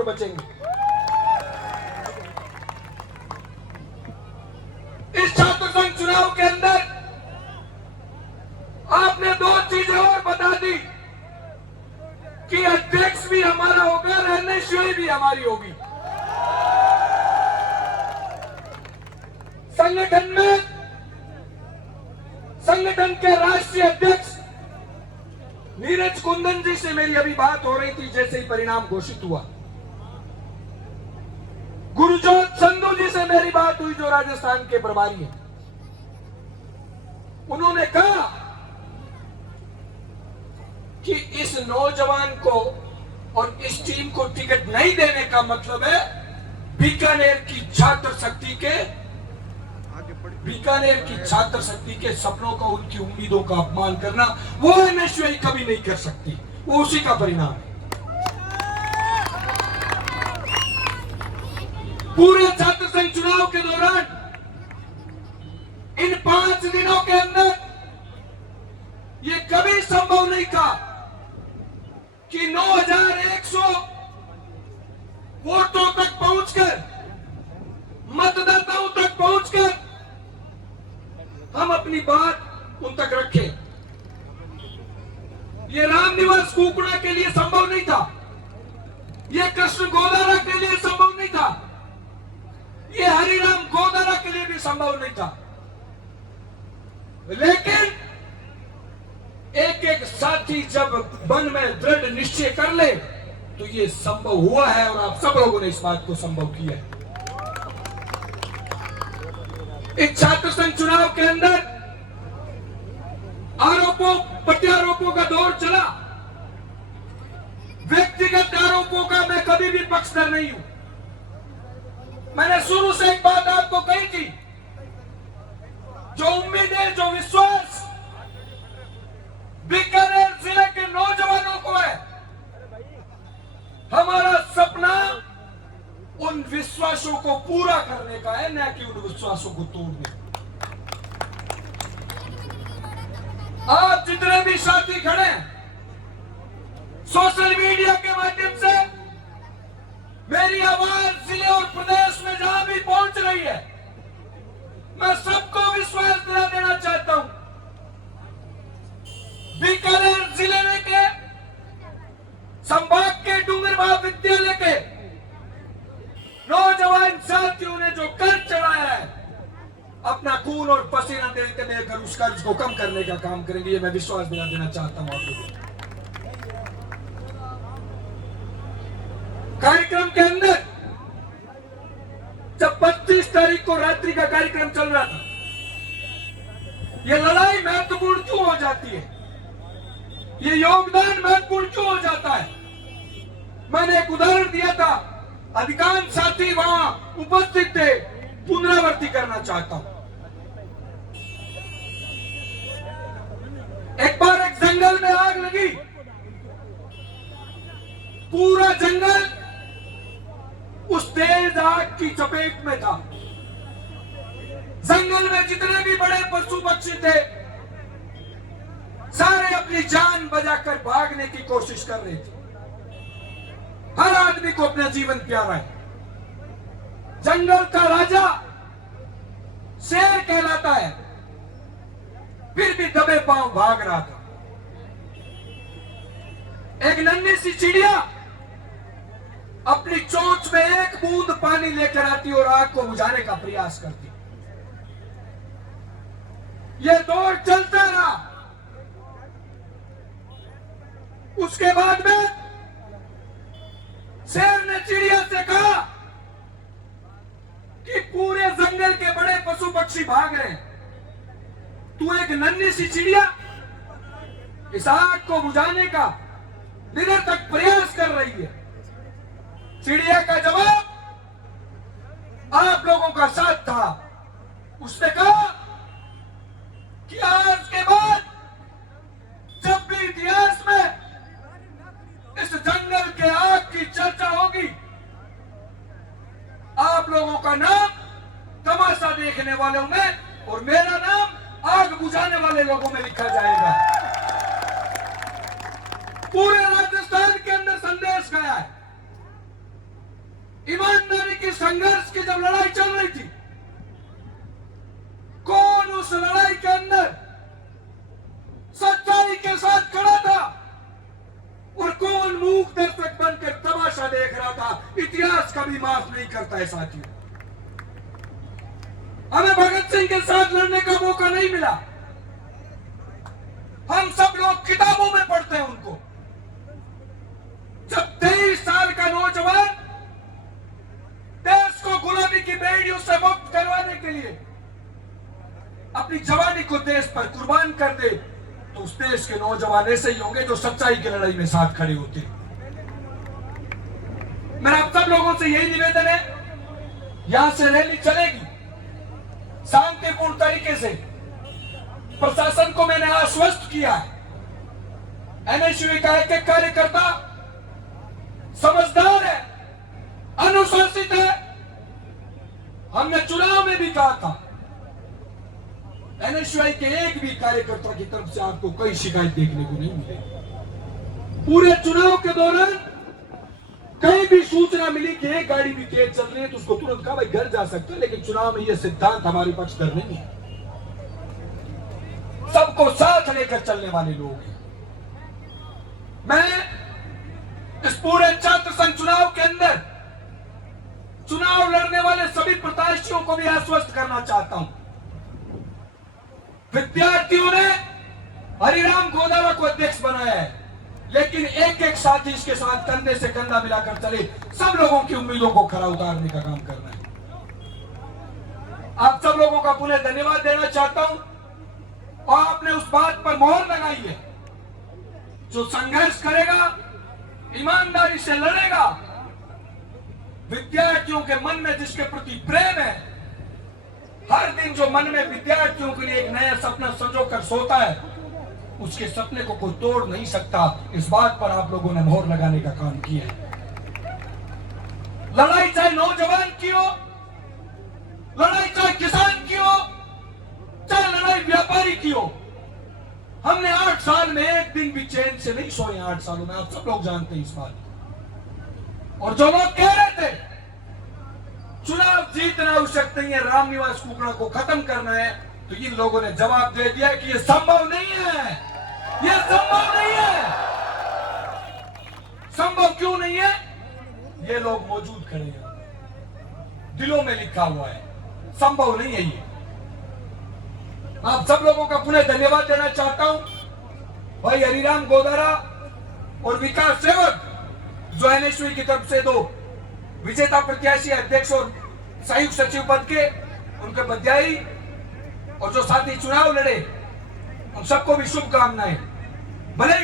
और बचेंगे। इस छात्र संघ चुनाव के अंदर आपने दो चीजें और बता दी कि अध्यक्ष भी हमारा होगा, रहनेश्वरी भी हमारी होगी। संगठन के राष्ट्रीय अध्यक्ष नीरज कुंदन जी से मेरी अभी बात हो रही थी जैसे ही परिणाम घोषित हुआ। गुरजोत संधू जी से मेरी बात हुई जो राजस्थान के प्रभारी हैं। उन्होंने कहा कि इस नौजवान को और इस टीम को टिकट नहीं देने का मतलब है बीकानेर की छात्र शक्ति के सपनों का, उनकी उम्मीदों का अपमान करना। वो एनएसयूआई कभी नहीं कर सकती, वो उसी का परिणाम है। पूरे छात्र संघ चुनाव के दौरान इन 5 दिनों के अंदर ये कभी संभव नहीं था कि 9100 वोटों तक पहुंचकर, मतदाताओं तक पहुंचकर हम अपनी बात उन तक रखें। ये रामनिवास कुकड़ा के लिए संभव नहीं था, ये कृष्ण गोदारा के लिए संभव नहीं था, ये हरिराम गोदारा के लिए भी संभव नहीं था। लेकिन एक एक साथी जब मन में दृढ़ निश्चय कर ले तो ये संभव हुआ है और आप सब लोगों ने इस बात को संभव किया है। इस छात्र संघ चुनाव के अंदर आरोपों प्रत्यारोपों का दौर चला। व्यक्तिगत आरोपों का मैं कभी भी पक्षधर नहीं हूं। मैंने शुरू से एक बात आपको कही थी, जो उम्मीदें, जो विश्वास बीकानेर जिले के नौजवानों को है, हमारा सपना उन विश्वासों को पूरा करने का है, न कि उन विश्वासों को तोड़ने। आप जितने भी साथी खड़े हैं, सोशल मीडिया के माध्यम से मेरी आवाज जिले और प्रदेश में जहां भी पहुंच रही है, मैं सबको विश्वास दिला देना चाहता हूं। बीकानेर जिले के संभाग के डूंगरबाग विद्यालय के नौजवान साथियों ने जो कर्ज चढ़ाया है, अपना खून और पसीना देकर उस कर्ज को कम करने का काम करेंगे, ये मैं विश्वास दिला देना चाहता हूं आप लोगों। कार्यक्रम के अंदर जब 25 तारीख को रात्रि का कार्यक्रम चल रहा था, ये लड़ाई महत्वपूर्ण क्यों हो जाती है, ये योगदान महत्वपूर्ण क्यों हो जाता है, मैंने एक उदाहरण दिया था। अधिकांश साथी वहां उपस्थित थे, पुनरावृत्ति करना चाहता हूं। एक बार एक जंगल में आग लगी, पूरा जंगल उस तेज आग की चपेट में था। जंगल में जितने भी बड़े पशु पक्षी थे, सारे अपनी जान बचाकर भागने की कोशिश कर रहे थे। हर आदमी को अपना जीवन प्यारा है। जंगल का राजा शेर कहलाता है, फिर भी दबे पांव भाग रहा था। एक नन्ही सी चिड़िया अपनी चोंच में एक बूंद पानी लेकर आती और आग को बुझाने का प्रयास करती। यह दौड़ चलता रहा। उसके बाद में शेर ने चिड़िया से कहा कि पूरे जंगल के बड़े पशु पक्षी भाग रहे हैं, तू एक नन्ही सी चिड़िया इस आग को बुझाने का निरंतर प्रयास कर रही है। चिड़िया का जवाब आप लोगों का साथ था। उसने कहा कि आज के बाद जब भी इतिहास में इस जंगल के आग की चर्चा होगी, आप लोगों का नाम तमाशा देखने वालों में और मेरा नाम आग बुझाने वाले लोगों में लिखा जाएगा। पूरे राजस्थान के अंदर संदेश गया है। ईमानदारी के संघर्ष की जब लड़ाई चल रही थी, कौन उस लड़ाई के अंदर सच्चाई के साथ खड़ा था और कौन मूक दर्शक बनकर तमाशा देख रहा था? इतिहास कभी माफ नहीं करता है साथियों। हमें भगत सिंह के साथ लड़ने का मौका नहीं मिला। हम सब लोग किताबों में पढ़ते हैं उनको। जब 23 साल का नौजवान देश को गुलामी की बेड़ियों से मुक्त करवाने के लिए अपनी जवानी को देश पर कुर्बान कर दे, तो उस देश के नौजवान ऐसे ही होंगे जो सच्चाई की लड़ाई में साथ खड़े होते। मेरा आप सब लोगों से यही निवेदन है, यहां से रैली चलेगी शांतिपूर्ण तरीके से। प्रशासन को मैंने आश्वस्त किया है, एनएसयूआई का एक एक कार्यकर्ता समझदार है, अनुशासित है। हमने चुनाव में भी कहा था, एनएसयूआई के एक भी कार्यकर्ता की तरफ से आपको कोई शिकायत देखने को नहीं मिलेगी। पूरे चुनाव के दौरान कहीं भी सूचना मिली कि एक गाड़ी भी तेज चल रही है तो उसको तुरंत कहा भाई घर जा सकते हो, लेकिन चुनाव में यह सिद्धांत हमारे पक्षधर नहीं है। सबको साथ लेकर चलने वाले लोग हैं। मैं इस पूरे छात्र संघ चुनाव के अंदर चुनाव लड़ने वाले सभी प्रत्याशियों को भी आश्वस्त करना चाहता हूं। विद्यार्थियों ने हरिराम गोदारा को अध्यक्ष बनाया है, लेकिन एक एक साथी इसके साथ कंधे से कंधा मिलाकर चले, सब लोगों की उम्मीदों को खरा उतारने का काम करना है। आप सब लोगों का पुनः धन्यवाद देना चाहता हूं। और आपने उस बात पर मोहर लगाई है, जो संघर्ष करेगा, ईमानदारी से लड़ेगा, विद्यार्थियों के मन में जिसके प्रति प्रेम है, हर दिन जो मन में विद्यार्थियों के लिए एक नया सपना संजो कर सोता है, उसके सपने को कोई तोड़ नहीं सकता। इस बात पर आप लोगों ने मोहर लगाने का काम किया है। लड़ाई चाहे नौजवान की हो, लड़ाई चाहे किसान की हो, चाहे लड़ाई व्यापारी की हो, हमने 8 साल में एक दिन भी चैन से नहीं सोए। 8 सालों में आप सब लोग जानते हैं इस बात। और जो लोग कह रहे थे चुनाव जीतना आवश्यक नहीं है, रामनिवास कुकड़ा को खत्म करना है, तो इन लोगों ने जवाब दे दिया कि यह संभव नहीं है, यह संभव नहीं है। संभव क्यों नहीं है? ये लोग मौजूद खड़े हैं, दिलों में लिखा हुआ है, संभव नहीं है ये। आप सब लोगों का पुनः धन्यवाद देना चाहता हूं। भाई हरिराम गोदारा और विकास सेवक जो एनएसयूआई की तरफ से 2 विजेता प्रत्याशी अध्यक्ष और संयुक्त सचिव पद के, उनके बधाई। और जो साथी चुनाव लड़े, उन सबको भी शुभकामनाएं। भले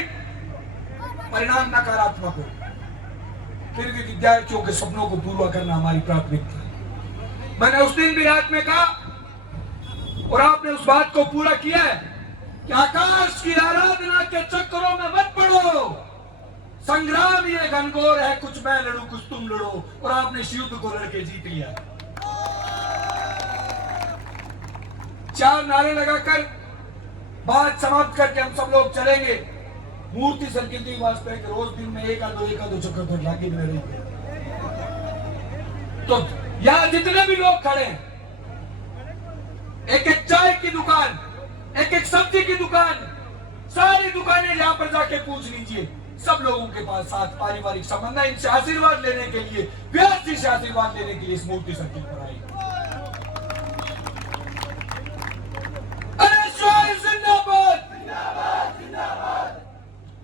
परिणाम नकारात्मक हो, फिर भी विद्यार्थियों के सपनों को पूरा करना हमारी प्राथमिकता है। मैंने उस दिन भी रात में कहा और आपने उस बात को पूरा किया है कि आकाश की आराधना के चक्करों में मत पड़ो। संग्राम ये घनघोर है, कुछ मैं लड़ू कुछ तुम लड़ो, और आपने इस युद्ध को लड़के जीत लिया। 4 नारे लगाकर बात समाप्त करके हम सब लोग चलेंगे। मूर्ति सरकिलती वास्ते है कि रोज दिन में एक आधो चक्कर तो लागे में रही। तो यहां जितने भी लोग खड़े हैं, एक एक चाय की दुकान, एक एक सब्जी की दुकान, सारी दुकानें यहां पर जाके पूछ लीजिए। सब लोगों के पास साथ पारिवारिक संबंध है। इनसे आशीर्वाद लेने के लिए, व्यास जी से आशीर्वाद लेने के लिए इस मूर्ति सर्किल पर आएगी।